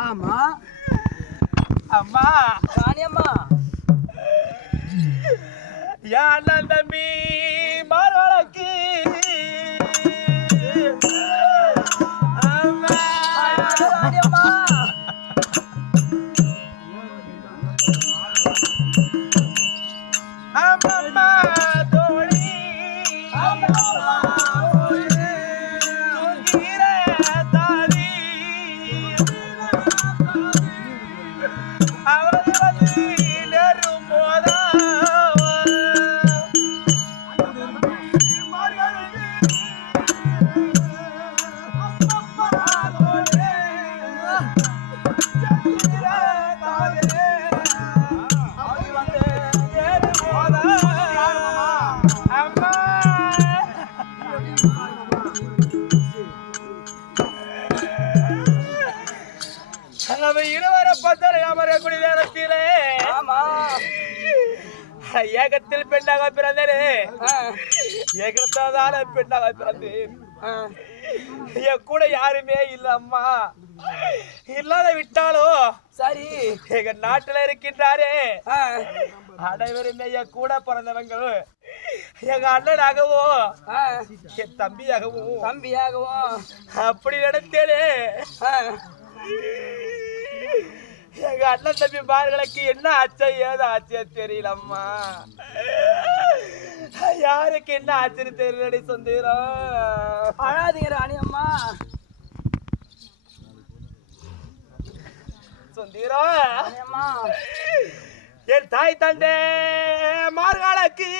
ஆமா அம்மா ராணி அம்மா யா அண்ணன் தம்பி மார்வழக்கு அம்மா ராணி அம்மா அம்மம்மா தோழி அம்மம்மா தூங்கிற தாலி அவர் வந்து நேரும் போதா ஏகத்தில் பெண்ணாக பிறந்தேன் ஏகத்தால பெண்ணாக பிறந்தேன் என் கூட யாருமே இல்ல அம்மா இல்லாத விட்டாலும் சரி எங்க நாட்டுல இருக்கின்றாரே அனைவருமே என் கூட பிறந்தவங்க எங்க அண்ணனாகவும் என் தம்பியாகவும் அப்படி நினைத்தேனே எங்க அண்ணன் தம்பி மார்களுக்கு என்ன ஆச்சோ ஏதோ ஆச்சோ தெரியலம்மா யாருக்கு என்ன ஆச்சுன்னு தெரியலடி சொந்தீரம் அழாதீங்க ராணி அம்மா சொந்தீரம் அம்மா என் தாய் தந்தை மார்களுக்கு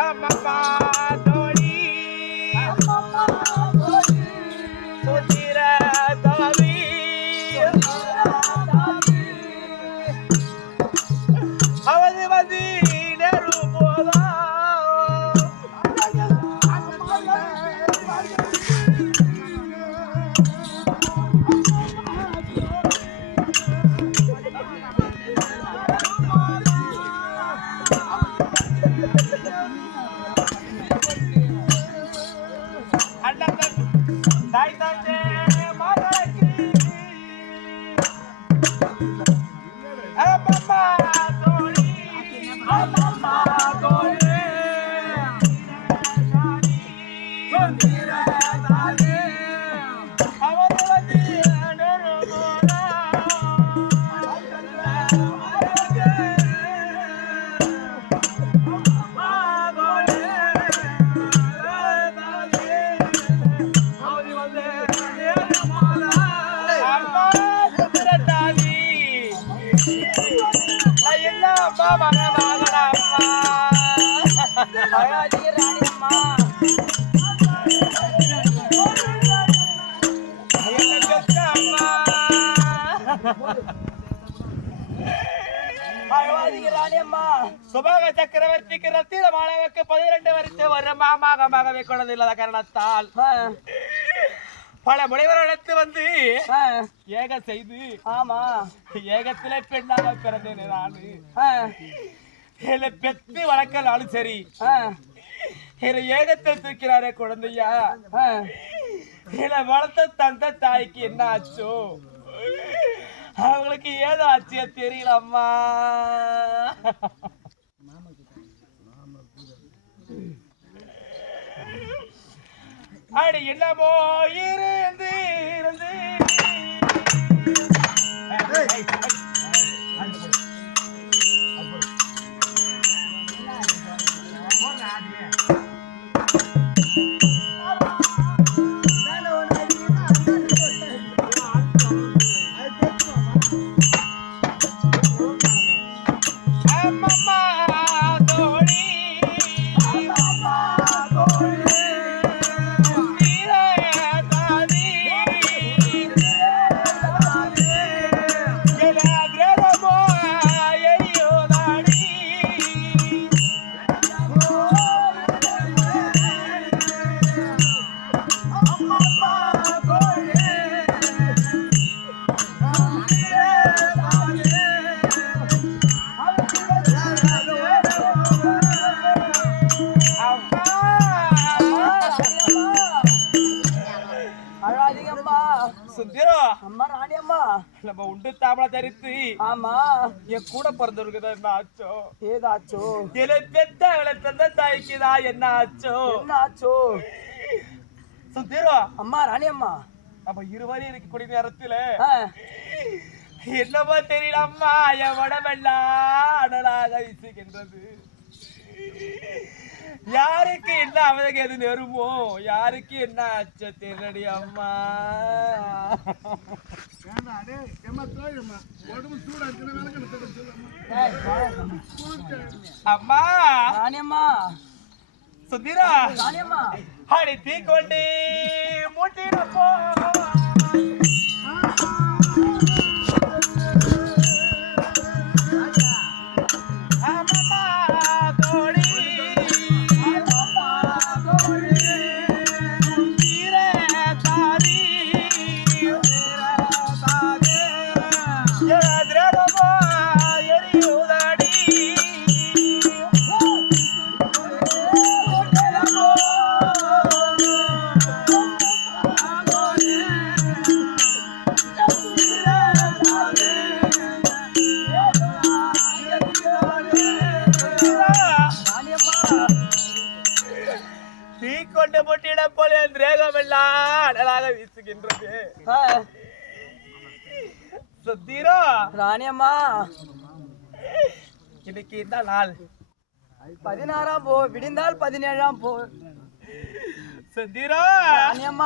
அம்மம்மா தோழி சுந்தர தாவி அவது வந்து நேரும் போதா தாய் தந்தை மார்களுக்கு அம்மம்மா தோழி அம்மம்மா தோழி சுந்தர தாலி அவர் வந்து நேரும் போதா அழாதீங்க ராணி அம்மா அழாதீங்க ராணி அம்மா சுபாக சக்கரவர்த்திக்கு ரத்தின மாணவருக்கு 12 வருஷம் ஒரு மாமாகமாகவே குழந்தை இல்லாத காரணத்தால் பல முனைவர்களுக்கு வந்து ஏகம் செய்து ஆமா ஏகத்திலே பெண்ணாக பிறந்தேன் நானு என்னை பெத்து வளர்க்கலாலும் சரி என்னை ஏகத்தை தூக்கிறாரே குழந்தையா என்னை வளர்த்த தந்த தாய்க்கு என்ன ஆச்சோ அவங்களுக்கு ஏதோ ஆச்சியா தெரியல அம்மா அடி என்னமோ இருந்து இருந்து நம்ம உண்டு தாமலை தரித்து ஆமா என் கூட பிறந்தவருக்கு தான் என்ன ஆச்சோ ஏதாச்சோ என்னை பெத்த அவளை தந்த தாய்க்குதான் என்ன ஆச்சோ என்ன ஆச்சோ சுந்தரா அம்மா ராணி அம்மா நம்ம இருவரும் இருக்கக்கூடிய நேரத்துல ஆ, என்னமோ தெரியல அம்மா என் உடம்பெல்லாம் அனலாக வீசுகின்றது யாருக்கு என்ன அவனுக்கு எது நெருமோ யாருக்கு என்ன ஆச்சோ தெரியலடி அம்மா ஏய், அம்மா ராணி அம்மா சுந்தரா ராணி அம்மா அடித்து கொண்டு முட்டிடப்போ தீ கொண்டு முட்டிட போல திரேகமெல்லாம் அனலாக வீசுகின்றது ஆ, சுத்தீரோ ராணி அம்மா இன்னைக்கு என்ன நாள் 16ஆம் போ விடிந்தால் 17ஆம் போ சுத்தீரோ ராணி அம்மா